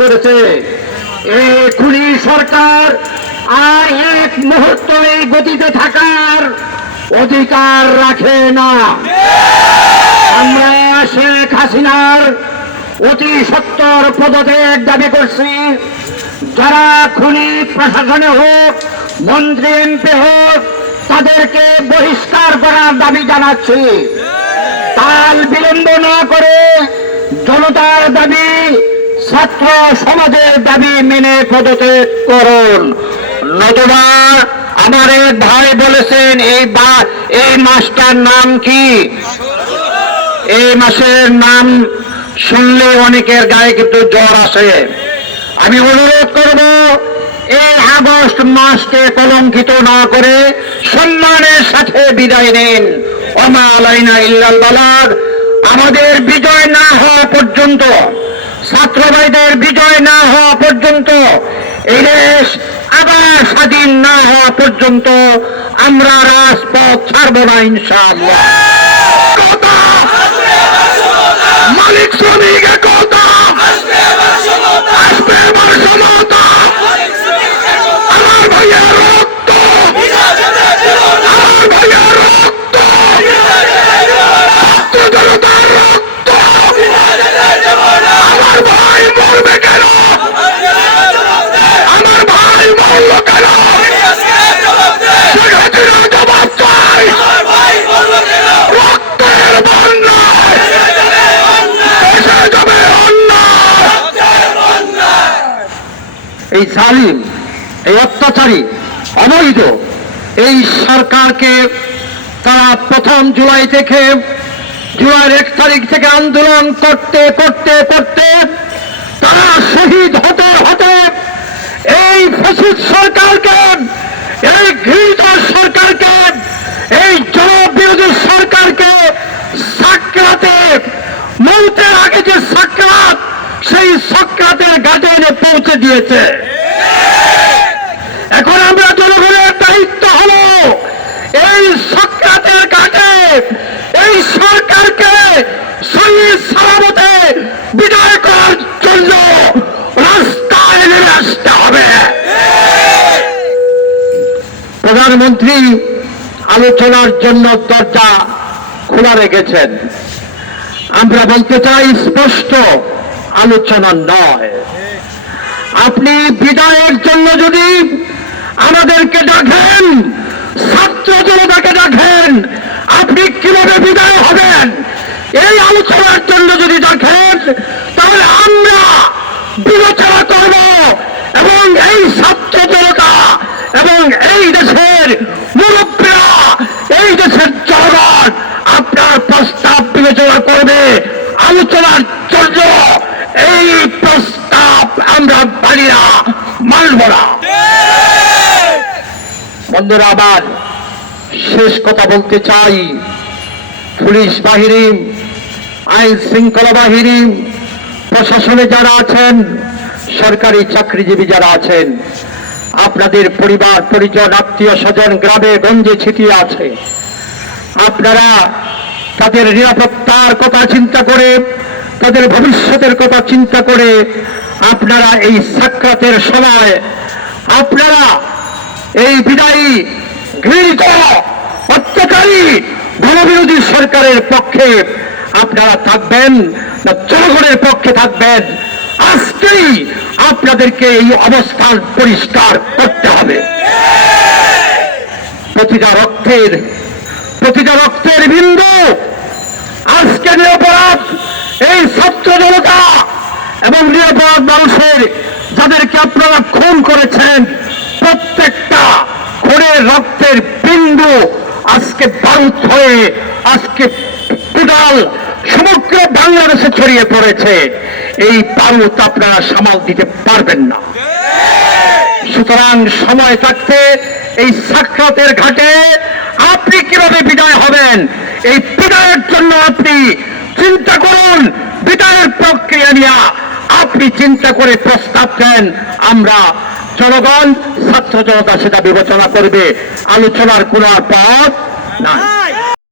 করেছে। এই সরকার আর এক মুহূর্ত গতিতে থাকার অধিকার রাখে না। আমরা শেখ হাসিনার অতি সত্তর পদত্যাগ দাবি করছি। যারা খুনি প্রশাসনে হোক, মন্ত্রী এমপি হোক, তাদেরকে বহিষ্কার করার দাবি জানাচ্ছি। কাল বিলম্ব না করে ছাত্র সমাজের দাবি মেনে পদত্যাগ করুন। নতুবা আমার এক ভাই বলেছেন, এই বা, এই মাসটার নাম কি? এই মাসের নাম শুনলে অনেকের গায়ে কিন্তু জ্বর আসে। আমি অনুরোধ করব, এই আগস্ট মাসকে কলঙ্কিত না করে সম্মানের সাথে বিদায় নিন। অমা আলাইনা ইল্লাল বালাগ। আমাদের বিজয় না হওয়া পর্যন্ত ছাত্রভাইদের বিজয় না হওয়া পর্যন্ত এই দেশ আবার স্বাধীন না হওয়া পর্যন্ত আমরা রাজপথ ছাড়ব না, ইনশাআল্লাহ। মালিক শ্রমিক এই জালিম, এই অত্যাচারী, অবৈধ, এই সরকারকে তারা প্রথম জুলাই থেকে, জুলাইয়ের এক তারিখ থেকে আন্দোলন করতে করতে করতে তারা শহীদ হতে হতে এই ফসিদ সরকারকে, এই ঘৃণিত সরকারকে, এই জনবিরোধী সরকারকে সাক্ষাতে মৌতের আগে যে সাক্ষাৎ সেই সাক্ষাতের এনে পৌঁছে দিয়েছে এখন আমরা জনগণের দায়িত্ব হলো এই সাক্ষাতের ঘাটে এই সরকারকে সহি সালামতে বিদায় করার জন্য রাস্তায় নেমে আসতে হবে। প্রধানমন্ত্রী আলোচনার জন্য দরজা খোলা রেখেছেন। আমরা বলতে চাই, স্পষ্ট আলোচনা নয়। আপনি বিদায়ের জন্য যদি আমাদেরকে ডাকেন, ছাত্র জনতাকে ডাকেন, আপনি কীভাবে বিদায় হবেন এই আলোচনার জন্য যদি ডাকেন তাহলে আমরা বিবেচনা করব এবং এই ছাত্র জনতা এবং এই দেশের মুরব্বীরা এই দেশের জনগণ আপনার প্রস্তাব বিবেচনা করবে আলোচনার জন্য এই প্রস্তাব আমরা পারি না, মানব না। বন্ধুরা, আবার শেষ কথা বলতে চাই। পুলিশ বাহিনী, আইন শৃঙ্খলা বাহিনী, প্রশাসনে যারা আছেন, সরকারি চাকরিজীবী যারা আছেন, আপনাদের পরিবার, পরিজন, আত্মীয় স্বজন গ্রামে, গঞ্জে ছিটিয়ে আছে। আপনারা তাদের নিরাপত্তার কথা চিন্তা করে তাদের ভবিষ্যতের কথা চিন্তা করে আপনারা এই সাক্ষাতের সময় আপনারা এই বিদায়ী ঘৃণিত অত্যাচারী গণবিরোধী সরকারের পক্ষে আপনারা থাকবেন না জনগণের পক্ষে থাকবেন। আজকেই আপনাদেরকে এই অবস্থান পরিষ্কার করতে হবে। প্রতিটা রক্তের প্রতিটা রক্তের বিন্দু আজকে নিরপরাধ এই জনতা এবং নিরপরাধ মানুষের যাদেরকে আপনারা খুন করেছেন, প্রত্যেকটা খুনের রক্তের বিন্দু আজকে বারুদ হয়ে, আজকে টোটাল সমগ্র বাংলাদেশে ছড়িয়ে পড়েছে। এই বারুদ আপনারা সামাল দিতে পারবেন না। সুতরাং সময় থাকতে এই সাক্ষাতের ঘাটে আপনি কীভাবে বিদায় হবেন? এই বিদায়ের জন্য আপনি চিন্তা করুন বিদায়ের প্রক্রিয়া নিয়ে আপনি চিন্তা করে প্রস্তাব দেন, আমরা জনগণ, ছাত্র জনতা সেটা বিবেচনা করবে। আলোচনার কোন পথ নাই।